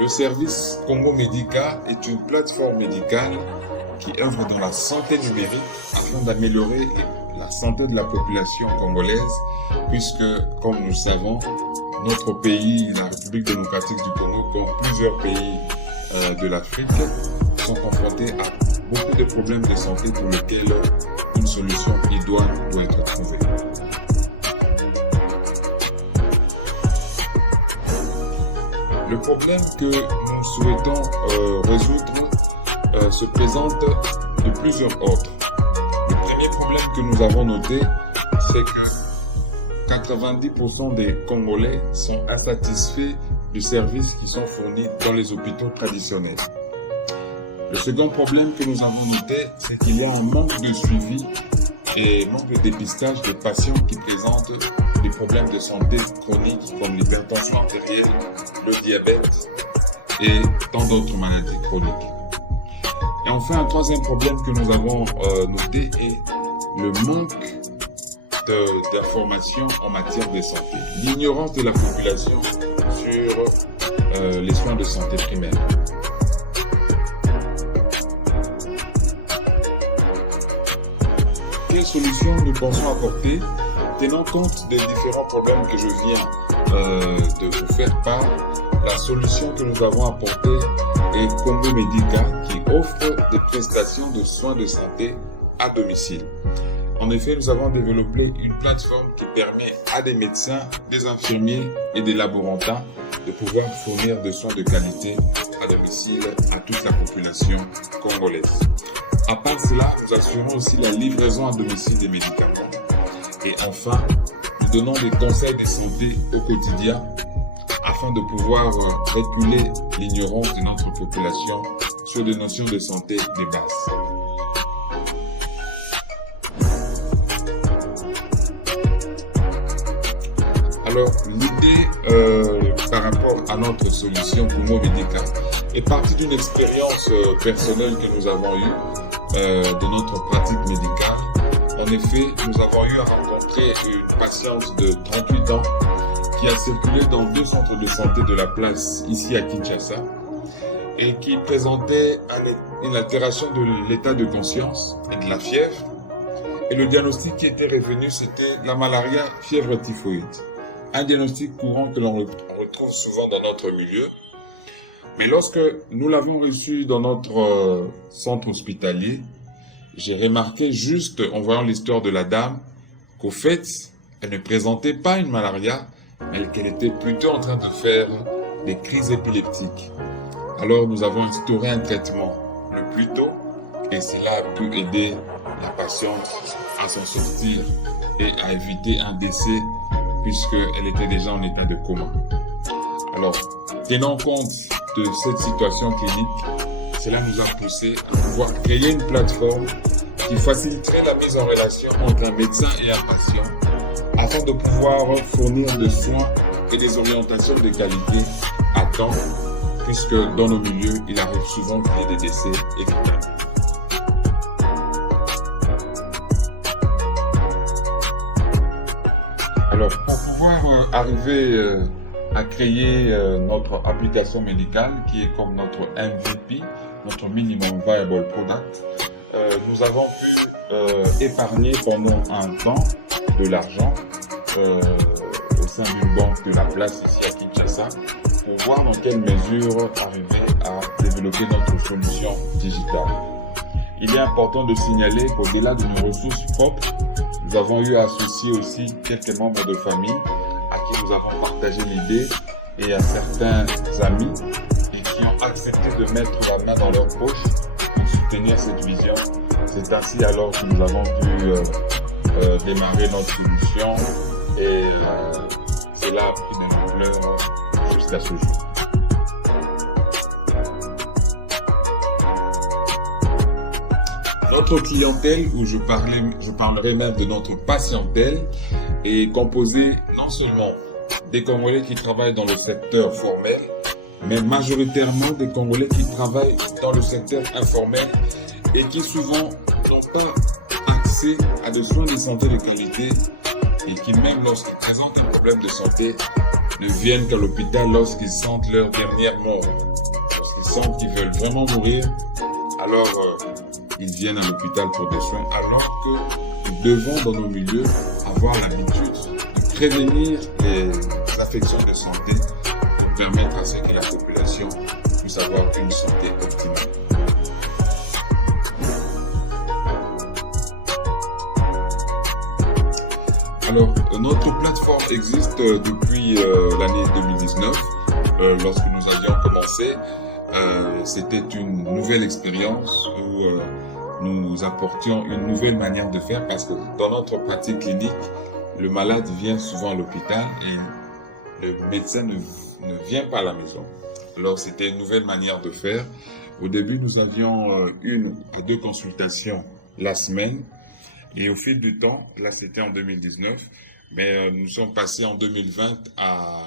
Le service Congo Médica est une plateforme médicale qui œuvre dans la santé numérique afin d'améliorer la santé de la population congolaise, puisque, comme nous le savons, notre pays, la République démocratique du Congo, comme plusieurs pays de l'Afrique, sont confrontés à beaucoup de problèmes de santé pour lesquels une solution idoine doit être trouvée. Le problème que nous souhaitons résoudre se présente de plusieurs ordres. Le premier problème que nous avons noté, c'est que 90% des Congolais sont insatisfaits du service qui sont fournis dans les hôpitaux traditionnels. Le second problème que nous avons noté, c'est qu'il y a un manque de suivi et manque de dépistage des patients qui présentent des problèmes de santé chroniques comme l'hypertension artérielle, le diabète et tant d'autres maladies chroniques. Et enfin, un troisième problème que nous avons noté est le manque d'informations en matière de santé, l'ignorance de la population sur les soins de santé primaires. Quelles solutions nous pensons apporter, tenant compte des différents problèmes que je viens de vous faire part? La solution que nous avons apportée est Congo Médica, qui offre des prestations de soins de santé à domicile. En effet, nous avons développé une plateforme qui permet à des médecins, des infirmiers et des laborantins de pouvoir fournir des soins de qualité à domicile à toute la population congolaise. À part cela, nous assurons aussi la livraison à domicile des médicaments. Et enfin, nous donnons des conseils de santé au quotidien afin de pouvoir reculer l'ignorance de notre population sur des notions de santé de base. Alors, l'idée par rapport à notre solution Congo Médica est partie d'une expérience personnelle que nous avons eue de notre pratique médicale. En effet, nous avons eu à rencontrer une patiente de 38 ans qui a circulé dans 2 centres de santé de la place ici à Kinshasa et qui présentait une altération de l'état de conscience et de la fièvre. Et le diagnostic qui était revenu, c'était la malaria, fièvre typhoïde. Un diagnostic courant que l'on retrouve souvent dans notre milieu. Mais lorsque nous l'avons reçu dans notre centre hospitalier, j'ai remarqué juste en voyant l'histoire de la dame qu'au fait, elle ne présentait pas une malaria, mais qu'elle était plutôt en train de faire des crises épileptiques. Alors nous avons instauré un traitement le plus tôt et cela a pu aider la patiente à s'en sortir et à éviter un décès puisqu'elle était déjà en état de coma. Alors, tenant compte de cette situation clinique, cela nous a poussé à pouvoir créer une plateforme qui faciliterait la mise en relation entre un médecin et un patient afin de pouvoir fournir des soins et des orientations de qualité à temps, puisque dans nos milieux, il arrive souvent qu'il y ait des décès évitables. Alors, pour pouvoir arriver à créer notre application médicale, qui est comme notre MVP, notre Minimum Viable Product, nous avons pu épargner pendant un temps de l'argent au sein d'une banque de la place ici à Kinshasa pour voir dans quelle mesure arriver à développer notre solution digitale. Il est important de signaler qu'au-delà de nos ressources propres, nous avons eu à associer aussi quelques membres de famille à qui nous avons partagé l'idée et à certains amis et qui ont accepté de mettre la main dans leur poche pour soutenir cette vision. C'est ainsi alors que nous avons pu démarrer notre solution et cela a pris de l'ampleur jusqu'à ce jour. Notre clientèle, ou je parlerai même de notre patientèle, est composée non seulement des Congolais qui travaillent dans le secteur formel, mais majoritairement des Congolais qui travaillent dans le secteur informel et qui souvent n'ont pas accès à des soins de santé de qualité et qui même lorsqu'ils présentent un problème de santé ne viennent qu'à l'hôpital lorsqu'ils sentent leur dernière mort. Lorsqu'ils sentent qu'ils veulent vraiment mourir, alors ils viennent à l'hôpital pour des soins, alors que nous devons dans nos milieux avoir l'habitude de prévenir les affections de santé pour permettre à ce que la population puisse avoir une santé optimale. Alors, notre plateforme existe depuis l'année 2019. Lorsque nous avions commencé, c'était une nouvelle expérience où nous apportions une nouvelle manière de faire parce que dans notre pratique clinique, le malade vient souvent à l'hôpital et le médecin ne vient pas à la maison. Alors, c'était une nouvelle manière de faire. Au début, nous avions 1 à 2 consultations la semaine. Et au fil du temps, là c'était en 2019, mais nous sommes passés en 2020 à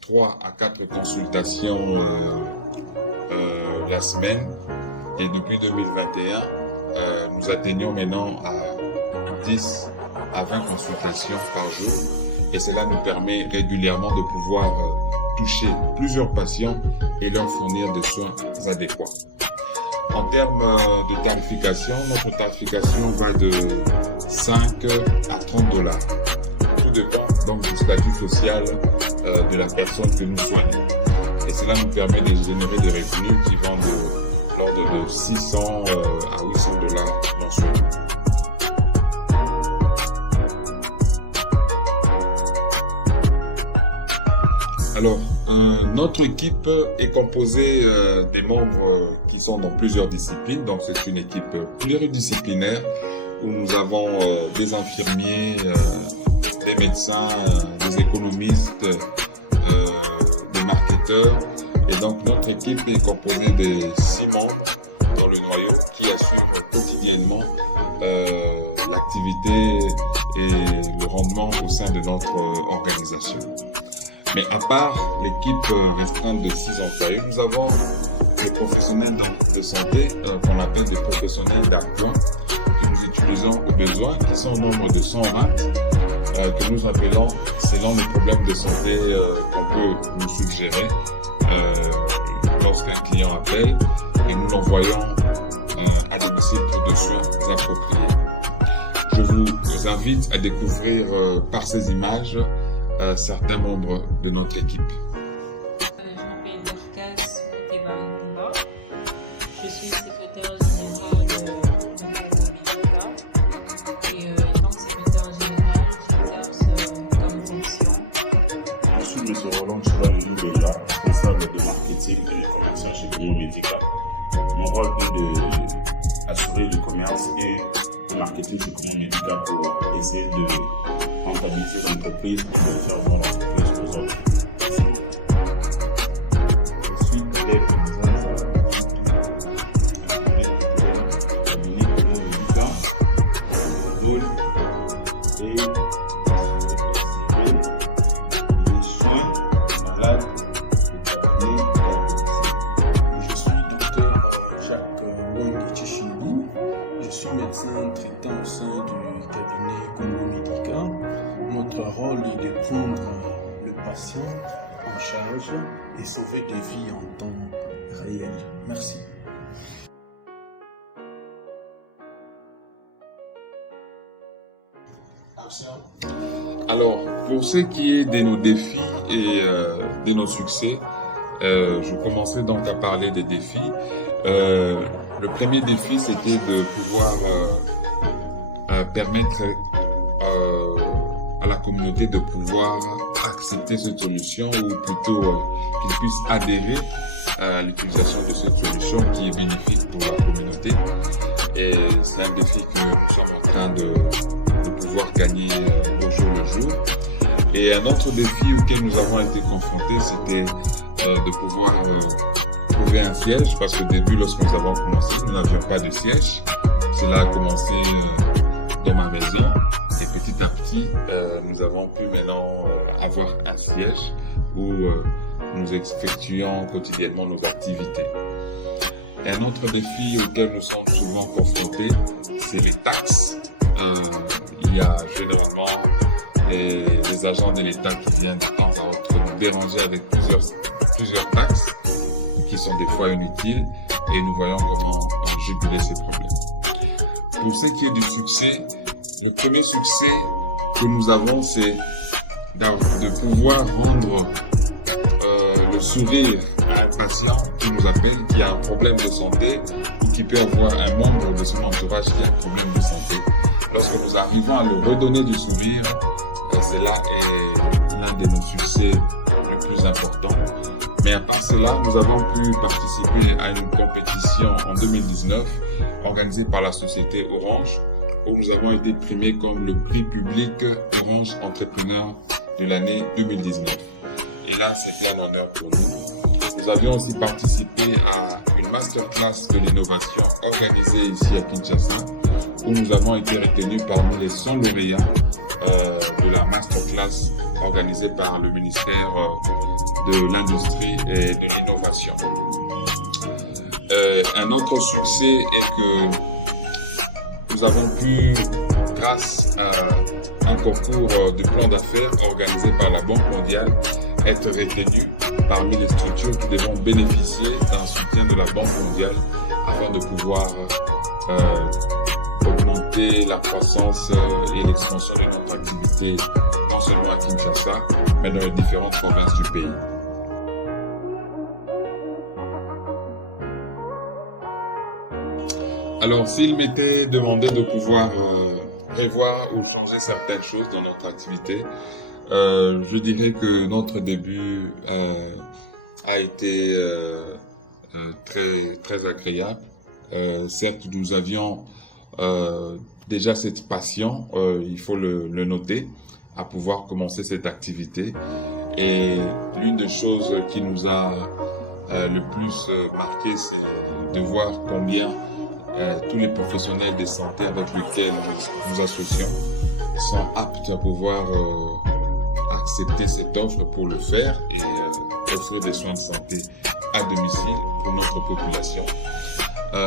3 à 4 consultations la semaine. Et depuis 2021, nous atteignons maintenant à 10 à 20 consultations par jour. Et cela nous permet régulièrement de pouvoir toucher plusieurs patients et leur fournir des soins adéquats. En termes de tarification, notre tarification va de 5 à 30 $. Tout dépend donc du statut social de la personne que nous soignons. Et cela nous permet de générer des revenus qui vont de l'ordre de 600 à 800 $ mensuellement. Alors, notre équipe est composée des membres qui sont dans plusieurs disciplines. Donc, c'est une équipe pluridisciplinaire où nous avons des infirmiers, des médecins, des économistes, des marketeurs. Et donc, notre équipe est composée de 6 membres dans le noyau qui assurent quotidiennement l'activité et le rendement au sein de notre organisation. Mais à part l'équipe restreinte de 6 employés, nous avons des professionnels de santé qu'on appelle des professionnels d'appoint que nous utilisons au besoin, qui sont au nombre de 120, que nous appelons selon les problèmes de santé qu'on peut nous suggérer lorsqu'un client appelle et nous l'envoyons à domicile pour des soins appropriés. Je vous invite à découvrir par ces images certains membres de notre équipe. Je m'appelle Dorcas Oteba. Je suis secrétaire générale de Médica et étant secrétaire générale, j'exerce comme fonction. Je suis M. Roland Chibali-Loubela, responsable de marketing et commercial chez Commo Medica. Mon rôle est d'assurer le commerce et le marketing chez Commo Medica pour essayer de rentabiliser l'entreprise pour faire voir l'entreprise aux autres. Je suis élève de Nzanza, cabinet Commo Medica, Doul et les soins malades et cabinet. Je suis docteur Jacques Wang Tchishimbi. Je suis médecin traitant au sein du cabinet Commo Medica. Notre rôle est de prendre le patient en charge et sauver des vies en temps réel. Merci. Alors, pour ce qui est de nos défis et de nos succès, je commençais donc à parler des défis. Le premier défi, c'était de pouvoir permettre à la communauté de pouvoir accepter cette solution ou plutôt qu'ils puissent adhérer à l'utilisation de cette solution qui est bénéfique pour la communauté. Et c'est un défi que nous sommes en train de pouvoir gagner au jour le jour. Et un autre défi auquel nous avons été confrontés, c'était de pouvoir trouver un siège, parce qu'au début, lorsque nous avons commencé, nous n'avions pas de siège. Cela a commencé dans ma maison et petit à petit, nous avons pu maintenant avoir un siège où nous effectuons quotidiennement nos activités. Et un autre défi auquel nous sommes souvent confrontés, c'est les taxes. Il y a généralement les agents de l'État qui viennent de temps à autre nous déranger avec plusieurs taxes qui sont des fois inutiles et nous voyons comment juguler ces problèmes. Pour ce qui est du succès, le premier succès que nous avons, c'est de pouvoir rendre le sourire à un patient qui nous appelle, qui a un problème de santé ou qui peut avoir un membre de son entourage qui a un problème de santé. Lorsque nous arrivons à lui redonner du sourire, cela est l'un de nos succès les plus importants. Mais à part cela, nous avons pu participer à une compétition en 2019 organisée par la société Orange, où nous avons été primés comme le prix public Orange Entrepreneur de l'année 2019. Et là, c'était un honneur pour nous. Nous avions aussi participé à une masterclass de l'innovation organisée ici à Kinshasa, où nous avons été retenus parmi les 100 lauréats de la masterclass organisée par le ministère de l'Industrie et de l'Innovation. Un autre succès est que nous avons pu, grâce à un concours de plan d'affaires organisé par la Banque mondiale, être retenus parmi les structures qui devront bénéficier d'un soutien de la Banque mondiale afin de pouvoir augmenter la croissance et l'expansion de notre activité, non seulement à Kinshasa, mais dans les différentes provinces du pays. Alors, s'il m'était demandé de pouvoir revoir ou changer certaines choses dans notre activité, je dirais que notre début a été très agréable. Certes, nous avions déjà cette passion, il faut le noter, à pouvoir commencer cette activité. Et l'une des choses qui nous a le plus marqué, c'est de voir combien tous les professionnels de santé avec lesquels nous associons sont aptes à pouvoir accepter cette offre pour le faire et offrir des soins de santé à domicile pour notre population.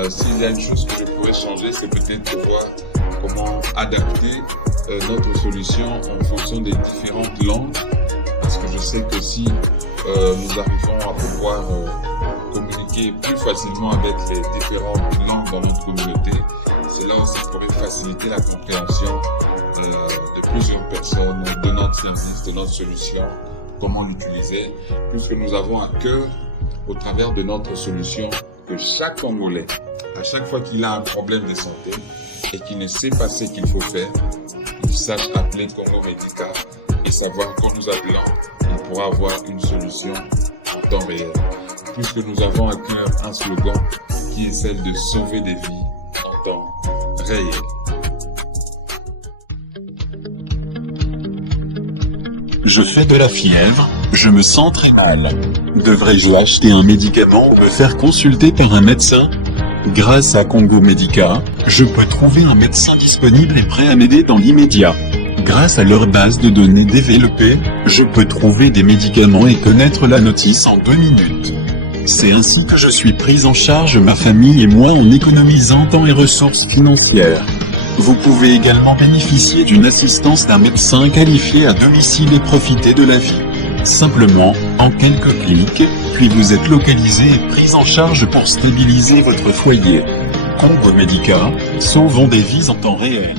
S'il y a une chose que je pourrais changer, c'est peut-être de voir comment adapter notre solution en fonction des différentes langues, parce que je sais que si nous arrivons à pouvoir communiquer plus facilement avec les différentes langues dans notre communauté, cela aussi pourrait faciliter la compréhension de plusieurs personnes de notre service, de notre solution, comment l'utiliser, puisque nous avons à cœur, au travers de notre solution, que chaque Congolais, à chaque fois qu'il a un problème de santé et qu'il ne sait pas ce qu'il faut faire, il sache appeler Congo Medica et savoir qu'en nous appelant, il pourra avoir une solution en temps réel. Puisque nous avons à cœur un slogan qui est celle de sauver des vies en temps réel. Je fais de la fièvre, je me sens très mal. Devrais-je acheter un médicament ou me faire consulter par un médecin? Grâce à Congo Medica, je peux trouver un médecin disponible et prêt à m'aider dans l'immédiat. Grâce à leur base de données développée, je peux trouver des médicaments et connaître la notice en 2 minutes. C'est ainsi que je suis prise en charge, ma famille et moi, en économisant temps et ressources financières. Vous pouvez également bénéficier d'une assistance d'un médecin qualifié à domicile et profiter de la vie. Simplement, en quelques clics, puis vous êtes localisé et pris en charge pour stabiliser votre foyer. Congo Medica, sauvons des vies en temps réel.